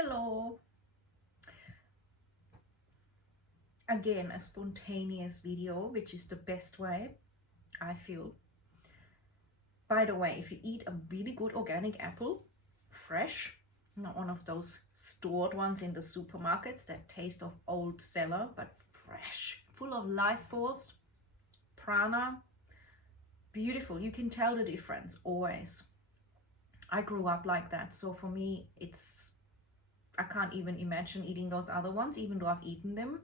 Hello. Again, a spontaneous video, which is the best way, I feel. By the way, if you eat a really good organic apple, fresh, not one of those stored ones in the supermarkets that taste of old cellar, but fresh, full of life force, prana, beautiful. You can tell the difference always. I grew up like that, so for me, I can't even imagine eating those other ones, even though I've eaten them.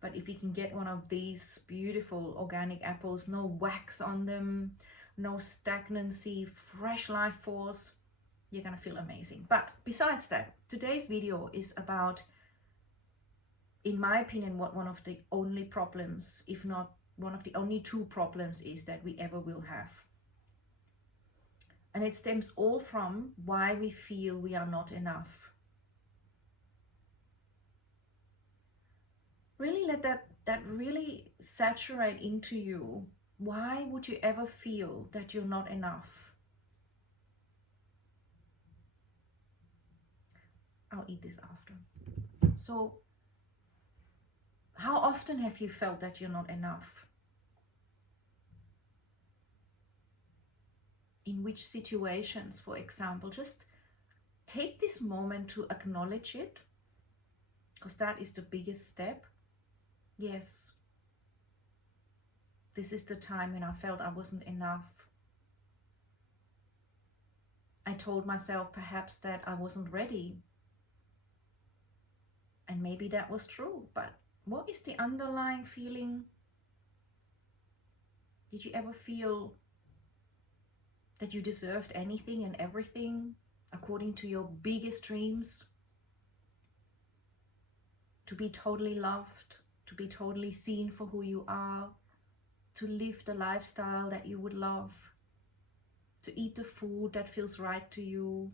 But if you can get one of these beautiful organic apples, no wax on them, no stagnancy, fresh life force, you're gonna feel amazing. But besides that, today's video is about, in my opinion, what one of the only problems, if not one of the only two problems, is that we ever will have. And it stems all from why we feel we are not enough. Really let that really saturate into you. Why would you ever feel that you're not enough? I'll eat this after. So, how often have you felt that you're not enough? In which situations, for example? Just take this moment to acknowledge it, because that is the biggest step. Yes, this is the time when I felt I wasn't enough. I told myself perhaps that I wasn't ready. And maybe that was true, but what is the underlying feeling? Did you ever feel that you deserved anything and everything according to your biggest dreams? To be totally loved, to be totally seen for who you are, to live the lifestyle that you would love, to eat the food that feels right to you,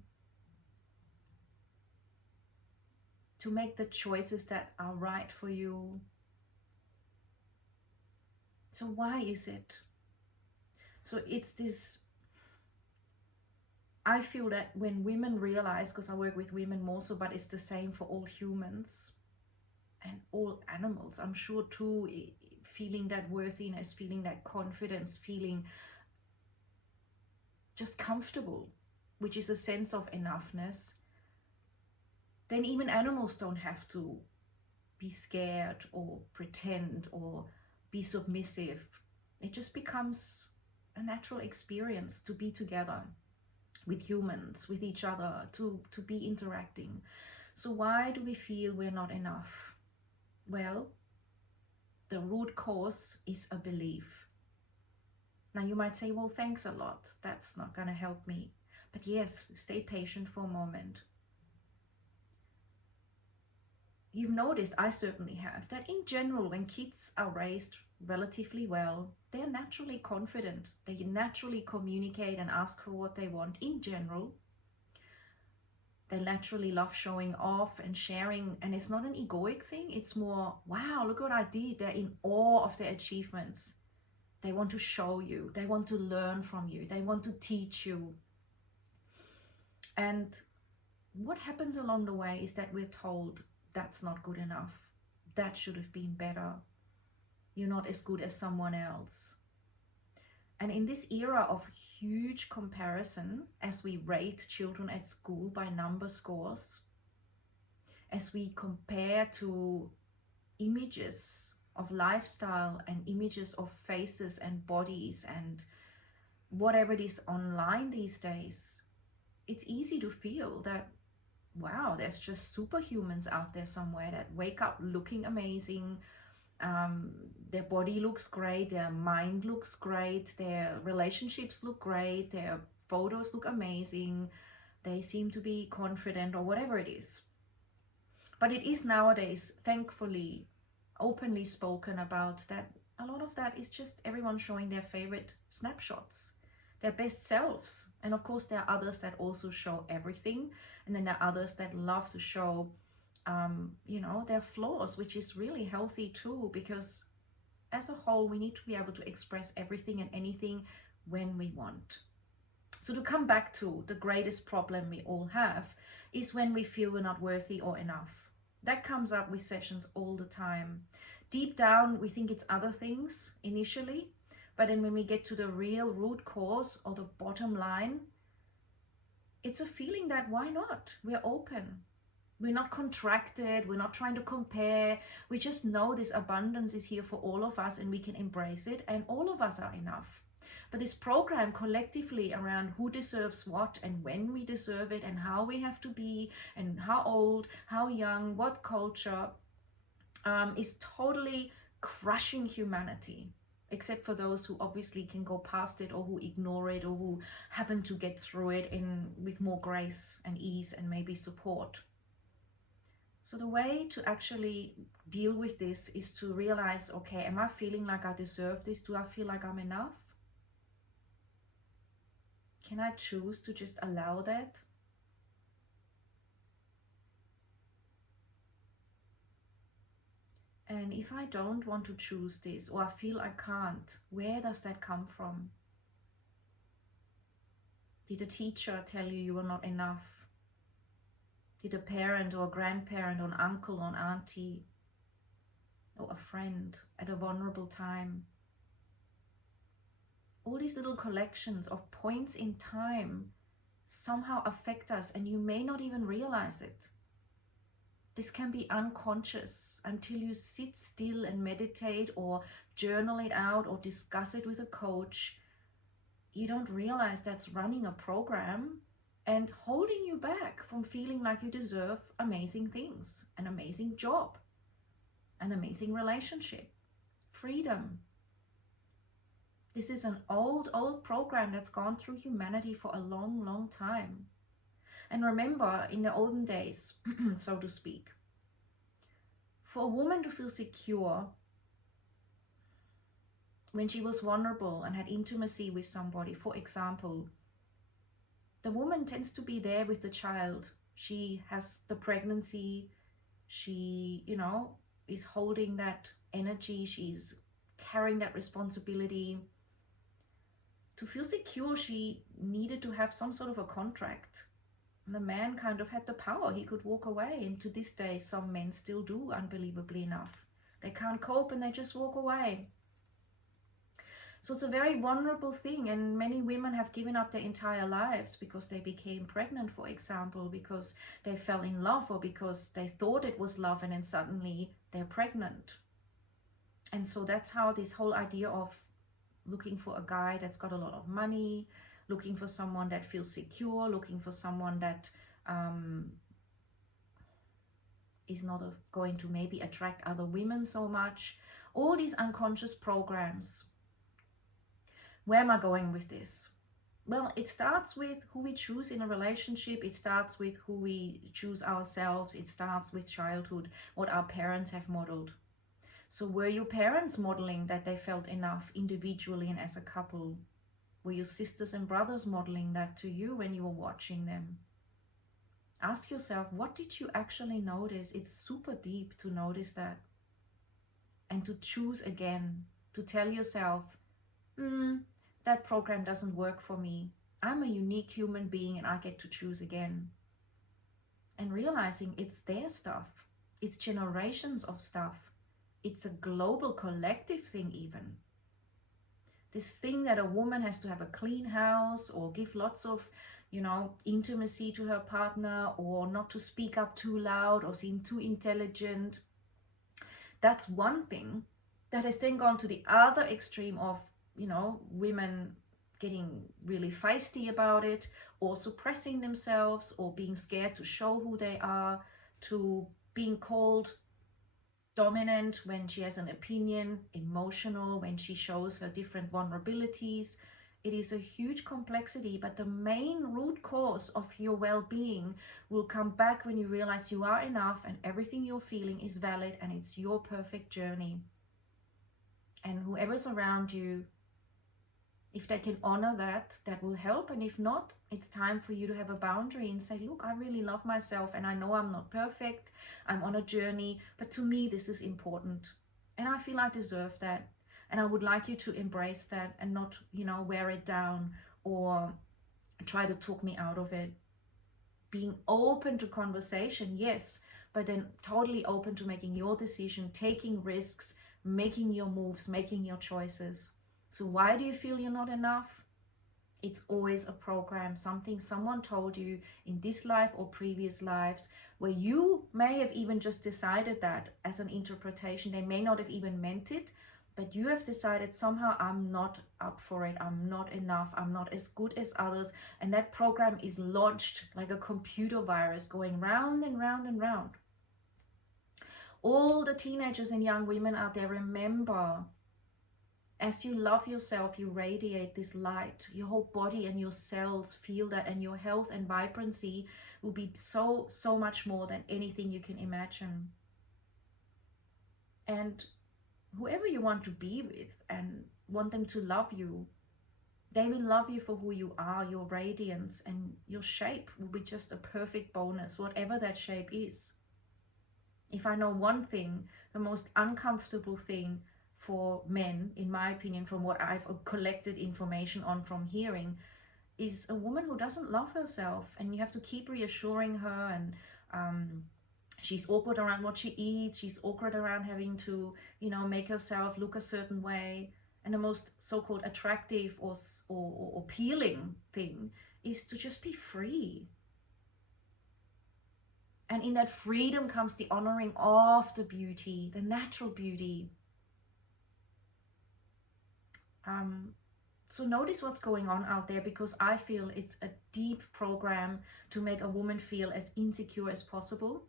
to make the choices that are right for you. So why is it? So it's this, I feel that when women realize, because I work with women more so, but it's the same for all humans and all animals, I'm sure too, feeling that worthiness, feeling that confidence, feeling just comfortable, which is a sense of enoughness, then even animals don't have to be scared or pretend or be submissive. It just becomes a natural experience to be together with humans, with each other, to be interacting. So why do we feel we're not enough? Well, the root cause is a belief. Now you might say, well, thanks a lot. That's not going to help me. But yes, stay patient for a moment. You've noticed, I certainly have, that in general, when kids are raised relatively well, they're naturally confident. They naturally communicate and ask for what they want in general. They naturally love showing off and sharing, and it's not an egoic thing. It's more, wow, look what I did. They're in awe of their achievements. They want to show you. They want to learn from you. They want to teach you. And what happens along the way is that we're told that's not good enough. That should have been better. You're not as good as someone else. And in this era of huge comparison, as we rate children at school by number scores, as we compare to images of lifestyle and images of faces and bodies and whatever it is online these days, it's easy to feel that, wow, there's just superhumans out there somewhere that wake up looking amazing. Their body looks great, their mind looks great, their relationships look great, their photos look amazing, they seem to be confident or whatever it is. But it is nowadays, thankfully, openly spoken about that a lot of that is just everyone showing their favorite snapshots, their best selves. And of course there are others that also show everything, and then there are others that love to show their flaws, which is really healthy too, because as a whole we need to be able to express everything and anything when we want. So to come back to the greatest problem we all have is when we feel we're not worthy or enough. That comes up with sessions all the time. Deep down, we think it's other things initially, but then when we get to the real root cause or the bottom line, it's a feeling that why not? We're open. We're not contracted. We're not trying to compare. We just know this abundance is here for all of us and we can embrace it, and all of us are enough. But this program collectively around who deserves what and when we deserve it and how we have to be and how old, how young, what culture, is totally crushing humanity, except for those who obviously can go past it or who ignore it or who happen to get through it with more grace and ease and maybe support. So the way to actually deal with this is to realize, okay, am I feeling like I deserve this? Do I feel like I'm enough? Can I choose to just allow that? And if I don't want to choose this, or I feel I can't, where does that come from? Did a teacher tell you you are not enough? Did a parent or a grandparent or an uncle or an auntie or a friend at a vulnerable time? All these little collections of points in time somehow affect us, and you may not even realize it. This can be unconscious until you sit still and meditate or journal it out or discuss it with a coach. You don't realize that's running a program and holding you back from feeling like you deserve amazing things, an amazing job, an amazing relationship, freedom. This is an old program that's gone through humanity for a long, long time. And remember, in the olden days, so to speak, for a woman to feel secure when she was vulnerable and had intimacy with somebody, for example, the woman tends to be there with the child. She has the pregnancy, she, is holding that energy, she's carrying that responsibility. To feel secure, she needed to have some sort of a contract. And the man kind of had the power. He could walk away. And to this day, some men still do, unbelievably enough. They can't cope and they just walk away. So it's a very vulnerable thing. And many women have given up their entire lives because they became pregnant, for example, because they fell in love or because they thought it was love and then suddenly they're pregnant. And so that's how this whole idea of looking for a guy that's got a lot of money, looking for someone that feels secure, looking for someone that is not going to maybe attract other women so much. All these unconscious programs. Where am I going with this? Well, it starts with who we choose in a relationship. It starts with who we choose ourselves. It starts with childhood, what our parents have modeled. So were your parents modeling that they felt enough individually and as a couple? Were your sisters and brothers modeling that to you when you were watching them? Ask yourself, what did you actually notice? It's super deep to notice that. And to choose again, to tell yourself, that program doesn't work for me. I'm a unique human being and I get to choose again. And realizing it's their stuff. It's generations of stuff. It's a global collective thing even. This thing that a woman has to have a clean house or give lots of, intimacy to her partner or not to speak up too loud or seem too intelligent. That's one thing that has then gone to the other extreme of, women getting really feisty about it or suppressing themselves or being scared to show who they are, to being called dominant when she has an opinion, emotional when she shows her different vulnerabilities. It is a huge complexity, but the main root cause of your well-being will come back when you realize you are enough and everything you're feeling is valid and it's your perfect journey. And whoever's around you, if they can honor that, that will help. And if not, it's time for you to have a boundary and say, look, I really love myself and I know I'm not perfect. I'm on a journey, but to me, this is important. And I feel I deserve that. And I would like you to embrace that and not, wear it down or try to talk me out of it. Being open to conversation, yes, but then totally open to making your decision, taking risks, making your moves, making your choices. So why do you feel you're not enough? It's always a program, something someone told you in this life or previous lives, where you may have even just decided that as an interpretation. They may not have even meant it, but you have decided somehow, I'm not up for it, I'm not enough, I'm not as good as others. And that program is lodged like a computer virus, going round and round and round. All the teenagers and young women out there, remember, as you love yourself, you radiate this light. Your whole body and your cells feel that, and your health and vibrancy will be so much more than anything you can imagine. And whoever you want to be with and want them to love you, they will love you for who you are, your radiance, and your shape will be just a perfect bonus, whatever that shape is. If I know one thing, the most uncomfortable thing for men, in my opinion, from what I've collected information on from hearing, is a woman who doesn't love herself, and you have to keep reassuring her, and she's awkward around what she eats, she's awkward around having to, you know, make herself look a certain way. And the most so-called attractive or appealing thing is to just be free. And in that freedom comes the honoring of the beauty, the natural beauty. So notice what's going on out there, because I feel it's a deep program to make a woman feel as insecure as possible.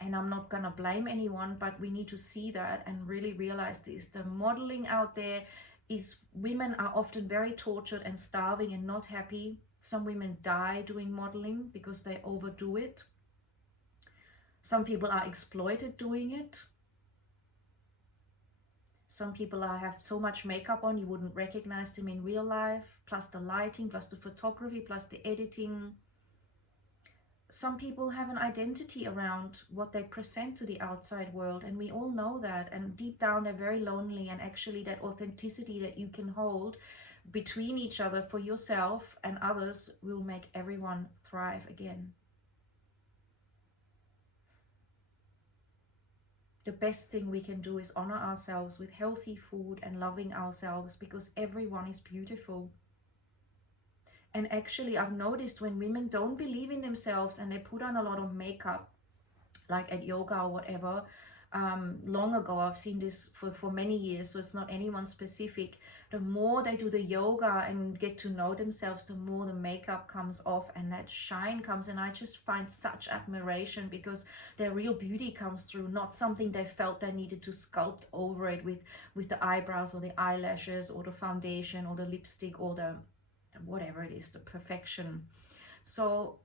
And I'm not gonna blame anyone, but we need to see that and really realize this. The modeling out there is, women are often very tortured and starving and not happy. Some women die doing modeling because they overdo it. Some people are exploited doing it. Some people have so much makeup on you wouldn't recognize them in real life, plus the lighting, plus the photography, plus the editing. Some people have an identity around what they present to the outside world, and we all know that, and deep down they're very lonely. And actually that authenticity that you can hold between each other for yourself and others will make everyone thrive again. The best thing we can do is honor ourselves with healthy food and loving ourselves, because everyone is beautiful. And actually, I've noticed when women don't believe in themselves and they put on a lot of makeup, like at yoga or whatever, long ago, I've seen this for many years, so it's not anyone specific. The more they do the yoga and get to know themselves, the more the makeup comes off and that shine comes. And I just find such admiration, because their real beauty comes through, not something they felt they needed to sculpt over it with the eyebrows or the eyelashes or the foundation or the lipstick or the whatever it is, the perfection. So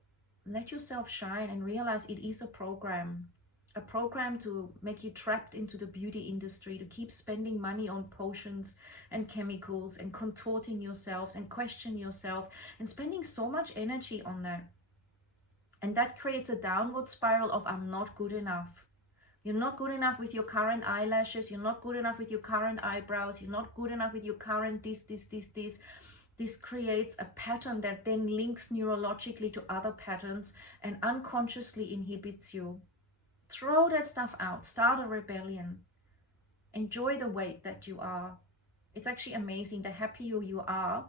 let yourself shine and realize it is a program to make you trapped into the beauty industry, to keep spending money on potions and chemicals and contorting yourselves and question yourself and spending so much energy on that. And that creates a downward spiral of, I'm not good enough. You're not good enough with your current eyelashes. You're not good enough with your current eyebrows. You're not good enough with your current this. This creates a pattern that then links neurologically to other patterns and unconsciously inhibits you. Throw that stuff out. Start a rebellion. Enjoy the weight that you are. It's actually amazing. The happier you are,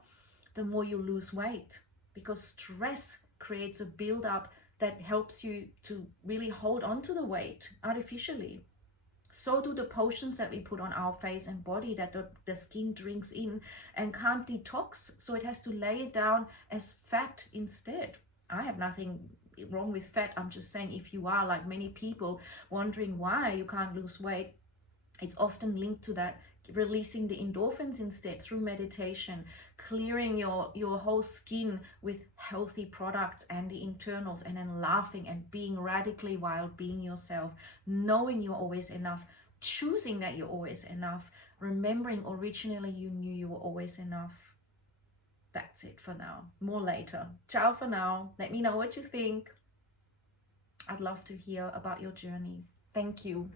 the more you lose weight, because stress creates a buildup that helps you to really hold on to the weight artificially. So do the potions that we put on our face and body that the skin drinks in and can't detox, so it has to lay it down as fat instead. I have nothing wrong with fat. I'm just saying, if you are like many people wondering why you can't lose weight, it's often linked to that, releasing the endorphins instead through meditation, clearing your whole skin with healthy products and the internals, and then laughing and being radically wild, being yourself, knowing you're always enough, choosing that you're always enough, remembering originally you knew you were always enough. That's it for now. More later. Ciao for now. Let me know what you think. I'd love to hear about your journey. Thank you.